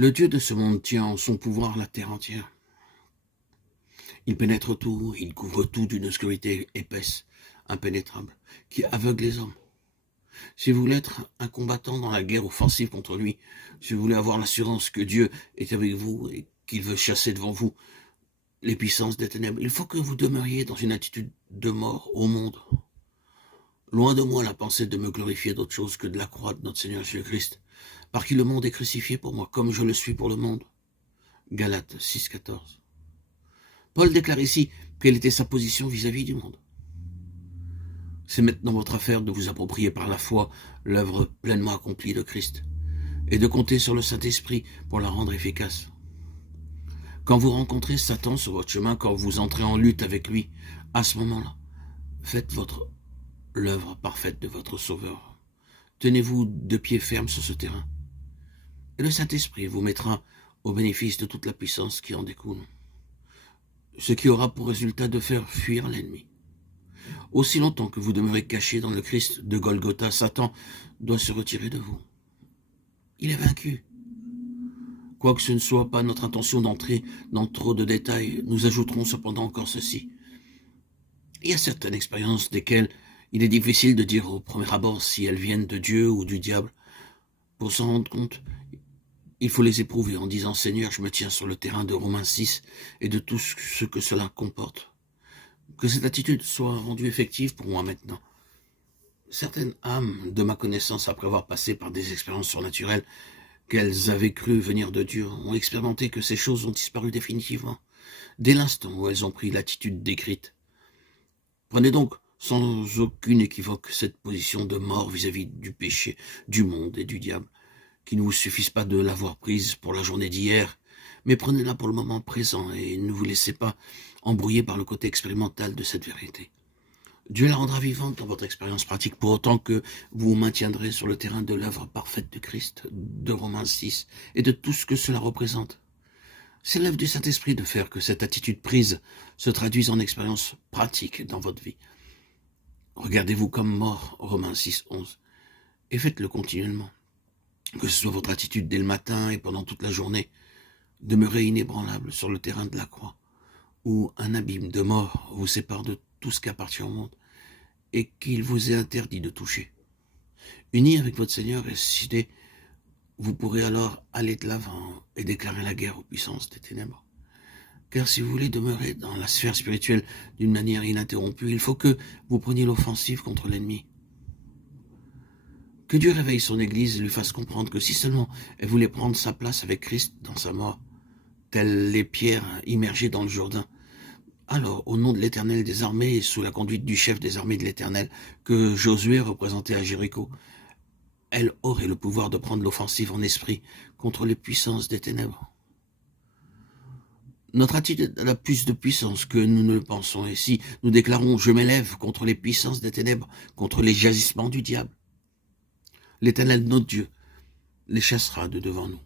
Le Dieu de ce monde tient en son pouvoir la terre entière. Il pénètre tout, il couvre tout d'une obscurité épaisse, impénétrable, qui aveugle les hommes. Si vous voulez être un combattant dans la guerre offensive contre lui, si vous voulez avoir l'assurance que Dieu est avec vous et qu'il veut chasser devant vous les puissances des ténèbres, il faut que vous demeuriez dans une attitude de mort au monde. Loin de moi la pensée de me glorifier d'autre chose que de la croix de notre Seigneur Jésus-Christ, par qui le monde est crucifié pour moi, comme je le suis pour le monde. Galates 6,14. Paul déclare ici quelle était sa position vis-à-vis du monde. C'est maintenant votre affaire de vous approprier par la foi l'œuvre pleinement accomplie de Christ et de compter sur le Saint-Esprit pour la rendre efficace. Quand vous rencontrez Satan sur votre chemin, quand vous entrez en lutte avec lui, à ce moment-là, faites l'œuvre parfaite de votre Sauveur. Tenez-vous de pied ferme sur ce terrain. Et le Saint-Esprit vous mettra au bénéfice de toute la puissance qui en découle, ce qui aura pour résultat de faire fuir l'ennemi. Aussi longtemps que vous demeurez caché dans le Christ de Golgotha, Satan doit se retirer de vous. Il est vaincu. Quoique ce ne soit pas notre intention d'entrer dans trop de détails, nous ajouterons cependant encore ceci. Il y a certaines expériences desquelles il est difficile de dire au premier abord si elles viennent de Dieu ou du diable. Pour s'en rendre compte, il faut les éprouver en disant « Seigneur, je me tiens sur le terrain de Romains 6 et de tout ce que cela comporte. » Que cette attitude soit rendue effective pour moi maintenant. Certaines âmes de ma connaissance, après avoir passé par des expériences surnaturelles qu'elles avaient cru venir de Dieu, ont expérimenté que ces choses ont disparu définitivement, dès l'instant où elles ont pris l'attitude décrite. Prenez donc sans aucune équivoque cette position de mort vis-à-vis du péché, du monde et du diable, qu'il ne vous suffise pas de l'avoir prise pour la journée d'hier, mais prenez-la pour le moment présent et ne vous laissez pas embrouiller par le côté expérimental de cette vérité. Dieu la rendra vivante dans votre expérience pratique pour autant que vous vous maintiendrez sur le terrain de l'œuvre parfaite de Christ, de Romains 6, et de tout ce que cela représente. C'est l'œuvre du Saint-Esprit de faire que cette attitude prise se traduise en expérience pratique dans votre vie. Regardez-vous comme mort, Romains 6, 11, et faites-le continuellement. Que ce soit votre attitude dès le matin et pendant toute la journée, demeurez inébranlable sur le terrain de la croix, où un abîme de mort vous sépare de tout ce qui appartient au monde, et qu'il vous est interdit de toucher. Unis avec votre Seigneur et ressuscité, vous pourrez alors aller de l'avant et déclarer la guerre aux puissances des ténèbres. Car si vous voulez demeurer dans la sphère spirituelle d'une manière ininterrompue, il faut que vous preniez l'offensive contre l'ennemi. Que Dieu réveille son Église et lui fasse comprendre que si seulement elle voulait prendre sa place avec Christ dans sa mort, telles les pierres immergées dans le Jourdain, alors, au nom de l'Éternel des armées et sous la conduite du chef des armées de l'Éternel, que Josué représentait à Jéricho, elle aurait le pouvoir de prendre l'offensive en esprit contre les puissances des ténèbres. Notre attitude a plus de puissance que nous ne le pensons, et si nous déclarons « Je m'élève contre les puissances des ténèbres, contre les jagissements du diable », l'Éternel, notre Dieu, les chassera de devant nous.